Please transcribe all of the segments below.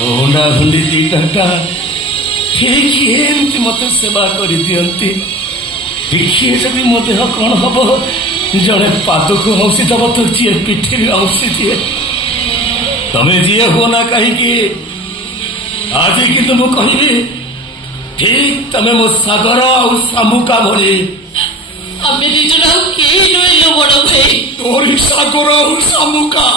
हुंडा हुंडी दीटा एमती मत सेवा कर दियंती देखिए जदि मो देह कौन हम जड़े पाद को हंसी दब तो जी पिठी भी हंसी दिए तमें जी हो ना कहीं आज कि मु कहि ठीक तमें मो सागर और शामुका भली आमे दिजन के नुइलो बड़ भाई तोरी सागर और शामुका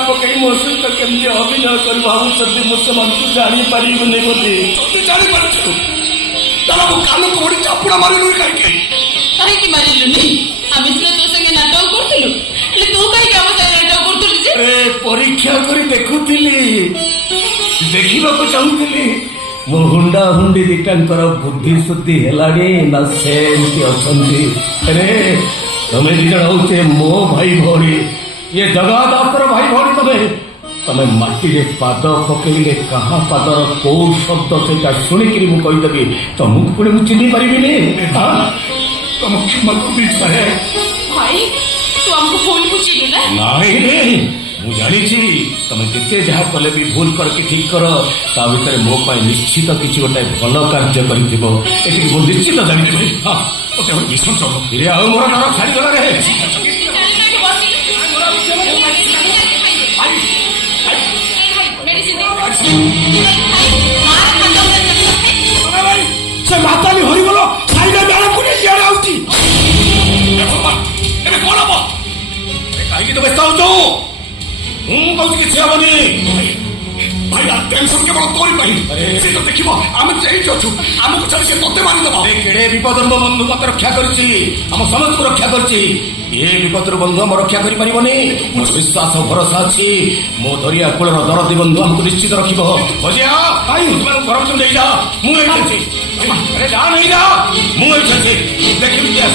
पकई मो सहित केमती अभिनय कर भावुंट मुझे मन को जापारे बोली जापार चल मो कान कोड़ी चापुड़ा मारिलु कहीं मारिलुनि आम तो संगे नाटक करूँ तू कहीं आम संगे नाटक करूँ परीक्षा कर देखुली देखा चाहूली मो हुंडा हुंडी दिटांकर बुद्धि शुद्धि हेलानी ना सेमती अच्छे अरे तुम्हें दिज हूचे मो भाई भौणी ये जगन्नाथर भाई भौणी तमें माटी रे पाद पकड़े कहा पादर कौ शब्द से शुणिकी मुझे कहीदेवी तुमको पुणी मुझे चिन्ह पारि तुम क्षमा कर भाई तू हमको भूल बुझिलु ना नहीं रे मु जानी तुम जिते जहाँ कले भी भूल करके ठीक कर ता भीतर मो पाई निश्चित किसी गोटे भल कार्य कर निश्चित जानी भाई हाँ विश्वास मोर डर छाड़गला रे से माताली हरिगल साइडा बेड़ा पुणी इे आउची कौन हम कहीं तो व्यस्त हो कहूँ कि हेनी भाई टेंशन केवल तोरी से तो देख आम अच्छु आमको छाड़ी से मत मारिदेव केड़े विपद मो बंधु मत रक्षा कर समस्त को रक्षा कर विपद बंधु आम रक्षा कर मोर विश्वास भरोसा अच्छी मो दरिया कूल दरदी बंधु आमको निश्चित रखिब परमिशन दे जा मुझे अरे जा नहीं जा मुझे देखी किए आस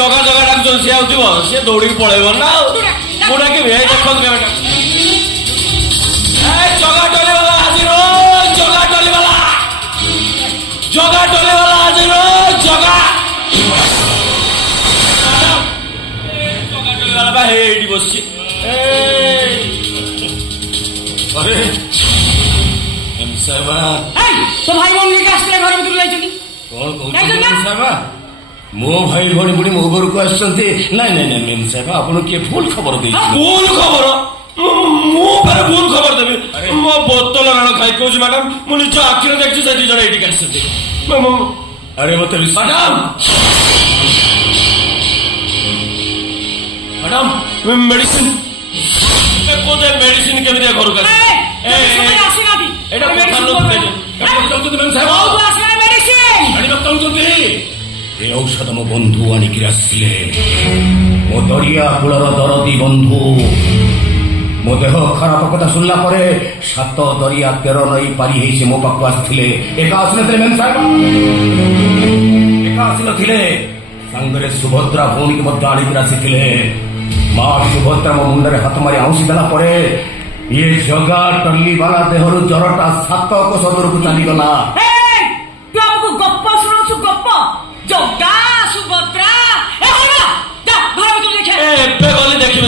जगह जगह डाक सी आउथिबो से दौड़ी पळेबो ना मुडा के भे देखो के बेटा ए जगह टोले वाला हाजिर हो जगह टोले वाला हाजिर हो जगह टोले वाला बा हेडी बसची अरे एम साहब तो भाई बोन के आस्ते घर भीतर जाइछनी कौन कहू एम साहब मो भाई भौणी बुढ़ी मो घर को आसते नाई नाई नाई मेम साहब आपन किए भूल खबर दे भूल खबर मो पर भूल खबर देबे मो बोतल राण खाई कहूँ मैडम मु निज आखिर देखी से जन एटी आसते अरे मत मैडम मेडिसिन कोते मेडिसिन केमिति घर का ए औषध मो बंधु आणिक आसिले मो दरिया कूलर दरदी बंधु मो देह खराब कथा शुणला परे 7 दरिया 13 नई पारी से मो पाक आसते एका आसनते मेम साहब एका आसनते सांगरे सुभद्रा भौणी को आणिक आसी माँ सुभद्रा मो मुंडे हाथ मारी आउसी देला परे ये जगा टल्ली वाला देहरु जरटा 7 कोस दूर को चलीगला गप शुणु गप जगा सुभद्रा घर भीतर देखे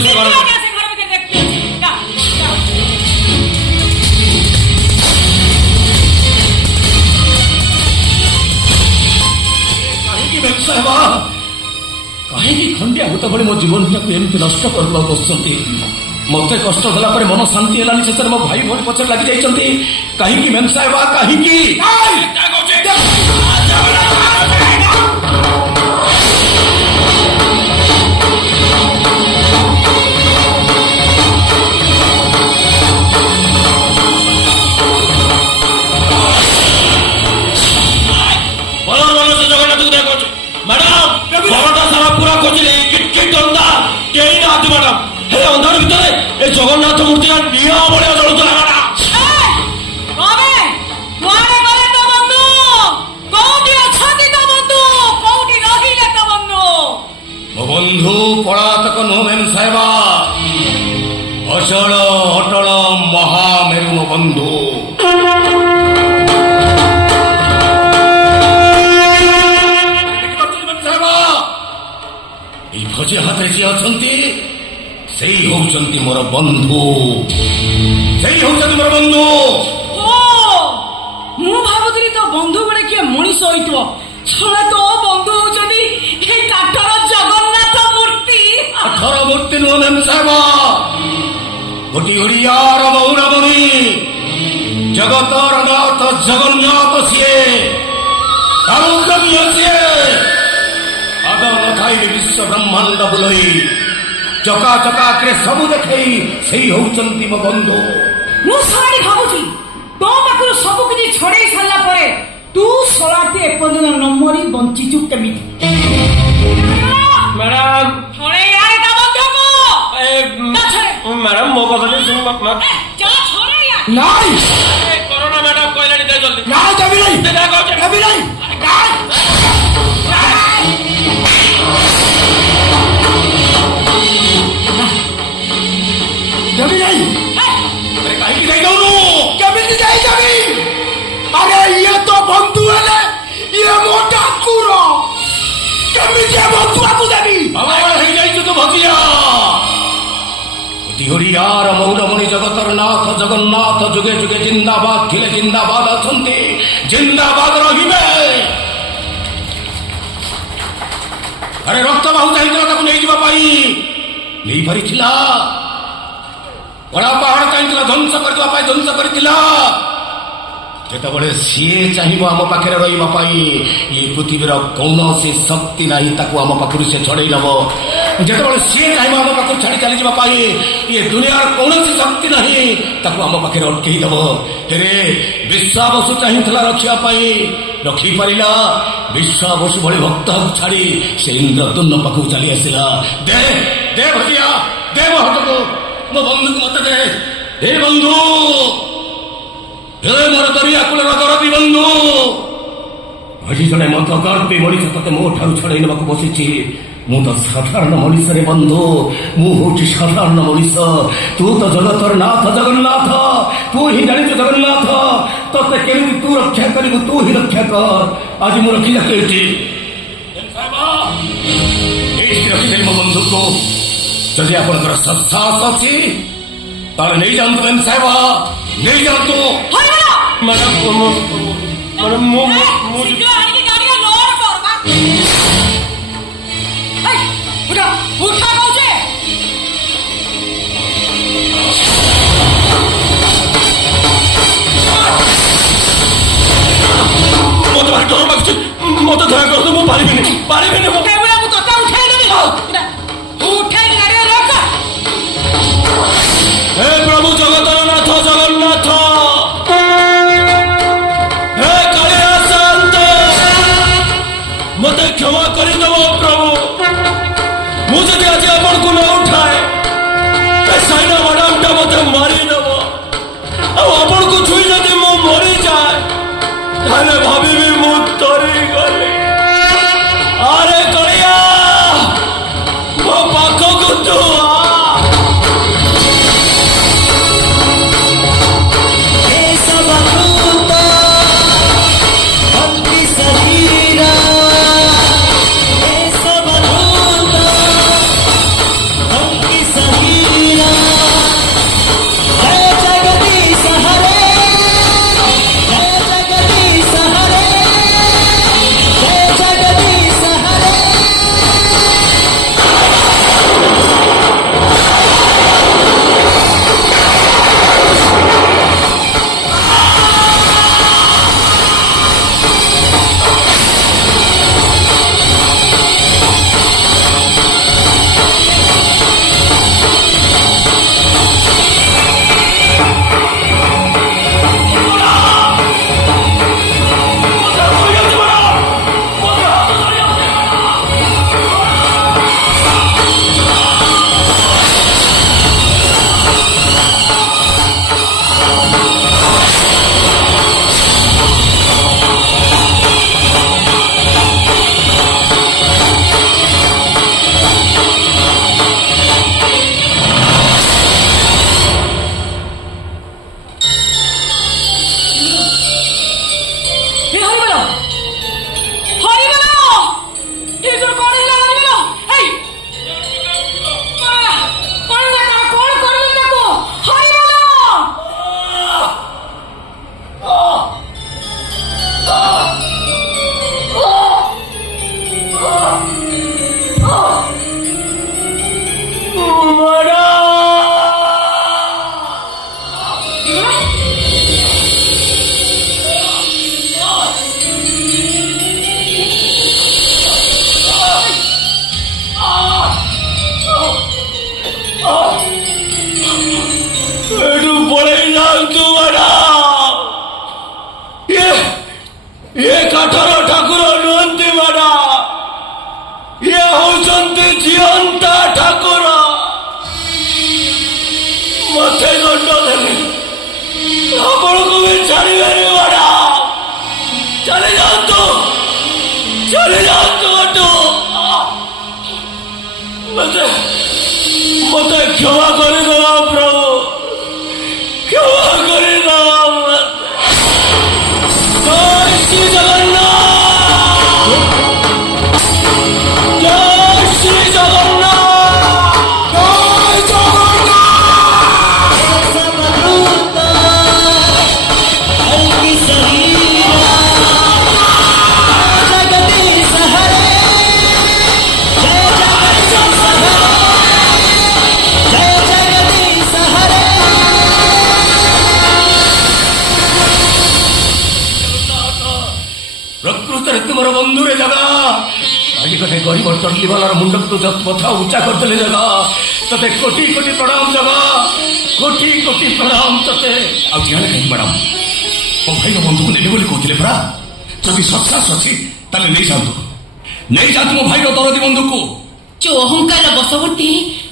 कहीं खंडिया भूत भली मो जीवन टाक एमती नष्ट कर बसती मते कष्ट देला पर मन शांति हेलानी से मो भाई भोट पछे लागि जाइछंती काहीकि मेम साहेब काहीकि जगन्नाथ मूर्ति निया बड़े जलुला मो बंधु पलातक नो मेम साहेबा अचल अटल महामेरु मो बंधु भोजी हाथ जी अच्छा सेई होउचंती मोर बंधु सेई होउचंती मोर बंधु मु भाबुଥିଲି तो बंधु बड़े किए मनीष होइतो छले तो बंधु होउचंती हे काठर जगन्नाथ मूर्ति काठर मूर्ति नो मेम साहेबा गोटी ओडियार मौरमणि जगतर नाथ जगन्नाथ सिए कारुण्य सिए आदम नथाई विश्व ब्रह्मांड बुलई चका चकाकरे सबु देखई सेई होउचंती मो बंधु मु सारी भाबुची तो पाखरु सबु किछि छड़ेई सारला परे तू सलाटे एपजन नम्बरी बंची चु केमिति मैडम छड़े यार ता बंधु को मैडम मो कथा सुन मत जा छड़े यार नाई कोरोना मैडम कहलानी दे जल्दी ना जबी नहीं जबी नहीं जबी नहीं अरे कहीं की नहीं दौड़ू केमिति जाई जबी अरे ये तो बंधु है ये मोटा कुरो केमिति बंधु आकु देबी बाबा हे जाई तो भगिया दिहरियार मौरमणि जगतर नाथ जगन्नाथ जुगे जुगे जिंदाबाद खिले जिंदाबाद अछंती जिंदाबाद रहिबे अरे रक्त बाहु चाहिए ताकू नहीं जीवा पाई नहीं भरिथिला बड़ा पहाड़ चाहिए ध्वंस करवा पाई ध्वंस करथिला जेतबळे सीए चाहिबो आम पाखे रहिबा पाई ये पृथ्वीर कौनसी शक्ति नाही ताकू आम पाखरु से छड़ेई नबो जेतबळे सीए चाहिबो आम पाखरु छाड़ी चली जीवा पाई ये दुनियार कौनसी शक्ति नाही ताकू आम पाखे अटकेई दबो तेरे विश्वावसु चाहिथला रखिया पाई रखी पारिला विश्वावसु भली भक्त छाड़ी से इंद्रदुम्न पाखु चली आसिला दे दे भजिया दे मो हाथको मो बंधु मत दे हे बंधु हे मोर दरिया कूलर दरदी बंधु आज जड़े मत गर्वी मनीष ते मो ठार छड़े ना बसी मु तो साधारण मनीष रे बंधु मु हूँ साधारण मनीष तू तो जगतर नाथ जगन्नाथ तू ही जानी जगन्नाथ ते केमी तू रक्षा कर तू ही रक्षा कर आज मु रखी रखी रखी मो बंधु को जदि आपंकर सत्साहस अच्छी ताले नहीं जानतु मेम साहेब नहीं जानतु मैडम मैडम उठा कौचे मत भारी डर लाଗୁଛି मत दया कर मु पारिबिनी मु केबुला मु तोता उठाई देबी तू उठाई गाड़ी रोक हे प्रभु जगन्नाथ जगन्नाथ हे कालिया शांत मत ଏଠୁ ପଳେଇ ଯାଆନ୍ତୁ ମ୍ୟାଡାମ। ଇଏ କାଠର ଠାକୁର ନୁହନ୍ତି ମ୍ୟାଡାମ, ଇଏ ହଉଛନ୍ତି ଜିଅନ୍ତା ଠାକୁର। ମତେ ଦଣ୍ଡ ଦେବେ, ଆପଣଙ୍କୁ ବି ଛାଡ଼ିବେନି ମ୍ୟାଡାମ। ଚାଲି ଯାଆନ୍ତୁ, ଚାଲି ଯାଆନ୍ତୁ ଏଠୁ। ମତେ କ୍ଷମା କରିଦେବ ପ୍ରଭୁ, କ୍ଷମା କରିଦେବ। ଜୟ ଶ୍ରୀ ଜଗନ୍ନାଥ, ଜୟ ଶ୍ରୀ ଜଗନ୍ନାଥ, ଜୟ ପ୍ରକୃତରେ ତୁମର ବନ୍ଧୁରେ ଜଗା। ଆଜି ଗୋଟେ ଗରିବ ଟର୍ଲିବାଲାର ମୁଣ୍ଡକୁ ତୁ ପଥା ଉଚ୍ଚା କରିଦେଲେ ଜଗା। ତତେ କୋଟି କୋଟି ପ୍ରଣାମ ଜଗା, କୋଟି କୋଟି ପ୍ରଣାମ ତତେ। ଆଉ ଝିଅରେ କାହିଁକି ମ୍ୟାଡାମ? ମୋ ଭାଇର ବନ୍ଧୁକୁ ନେବେ ବୋଲି କହୁଥିଲେ ପରା। ଯଦି ସତ୍ସାସ ଅଛି ତାହେଲେ ନେଇଯାଆନ୍ତୁ, ନେଇଯାଆନ୍ତୁ ମୋ ଭାଇର ଦରଦୀ ବନ୍ଧୁକୁ। ଯୋଉ ଅହଙ୍କାର ବଶବର୍ତ୍ତୀ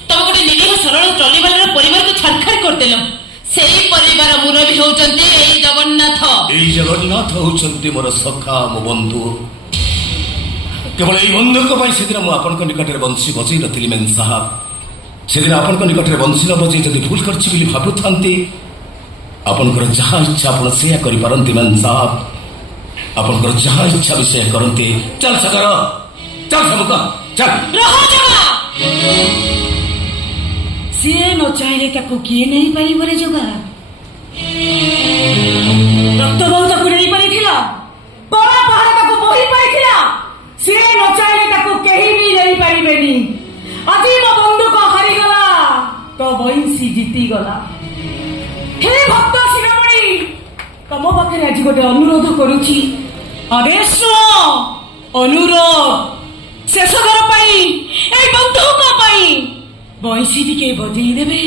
ତମେ ଗୋଟେ ନିରୀହ ସରଳ ଟ୍ରଲିବାଲାର ପରିବାରକୁ ଛାରଖାର କରିଦେଲ। ସେଇ ପରିବାର ମୁରବୀ ହଉଛନ୍ତି ଏଇ ଜଗନ୍ନାଥ। ଏଇ ଜଗନ୍ନାଥ ହଉଛନ୍ତି ମୋର ସଖା, ମୋ ବନ୍ଧୁ। କେବଳ ଏଇ ବନ୍ଧୁଙ୍କ ପାଇଁ ସେଦିନ ମୁଁ ଆପଣଙ୍କ ନିକଟରେ ବଂଶୀ ବଜେଇ ନଥିଲି ମେନ୍ ସାହାବ। ସେଦିନ ଆପଣଙ୍କ ନିକଟରେ ବଂଶୀ ନ ବଜେଇ ଯଦି ଭୁଲ କରିଛି ବୋଲି ଭାବୁଥାନ୍ତି, ଆପଣଙ୍କର ଯାହା ଇଚ୍ଛା ଆପଣ ସେଇଆ କରିପାରନ୍ତି ମେନ୍ ସାହାବ। ଆପଣଙ୍କର ଯାହା ଇଚ୍ଛା ବି ସେଇଆ କରନ୍ତି। ଚାଲ ସାଗର, ଚାଲ ସାମୁକା, ଚାଲ। ସିଏ ନ ଚାହିଁଲେ ତାକୁ କିଏ ନେଇପାରିବ ରେ ଜଗା? ରକ୍ତବହୁ ତାକୁ ନେଇପାରିଥିଲା, କଳା ପାହାଡ ତାକୁ ବୋହି ପାରିଥିଲା। ସିଏ ନ ଚାହିଁଲେ ତାକୁ କେହି ବି ନେଇପାରିବେନି। ଆଜି ମୋ ବନ୍ଧୁକ ହାରିଗଲା ତ ବଇଁଶୀ ଜିତିଗଲା। ହେ ଭକ୍ତ ଶିରୋମଣି, ତମ ପାଖରେ ଆଜି ଗୋଟେ ଅନୁରୋଧ କରୁଛି। ଆଦେଶ ଅନୁରୋଧ, ଶେଷଥର ପାଇଁ, ଏଇ ବନ୍ଧୁକ ପାଇଁ ବଇଁଶୀ ଟିକେ ବଜେଇ ଦେବେ।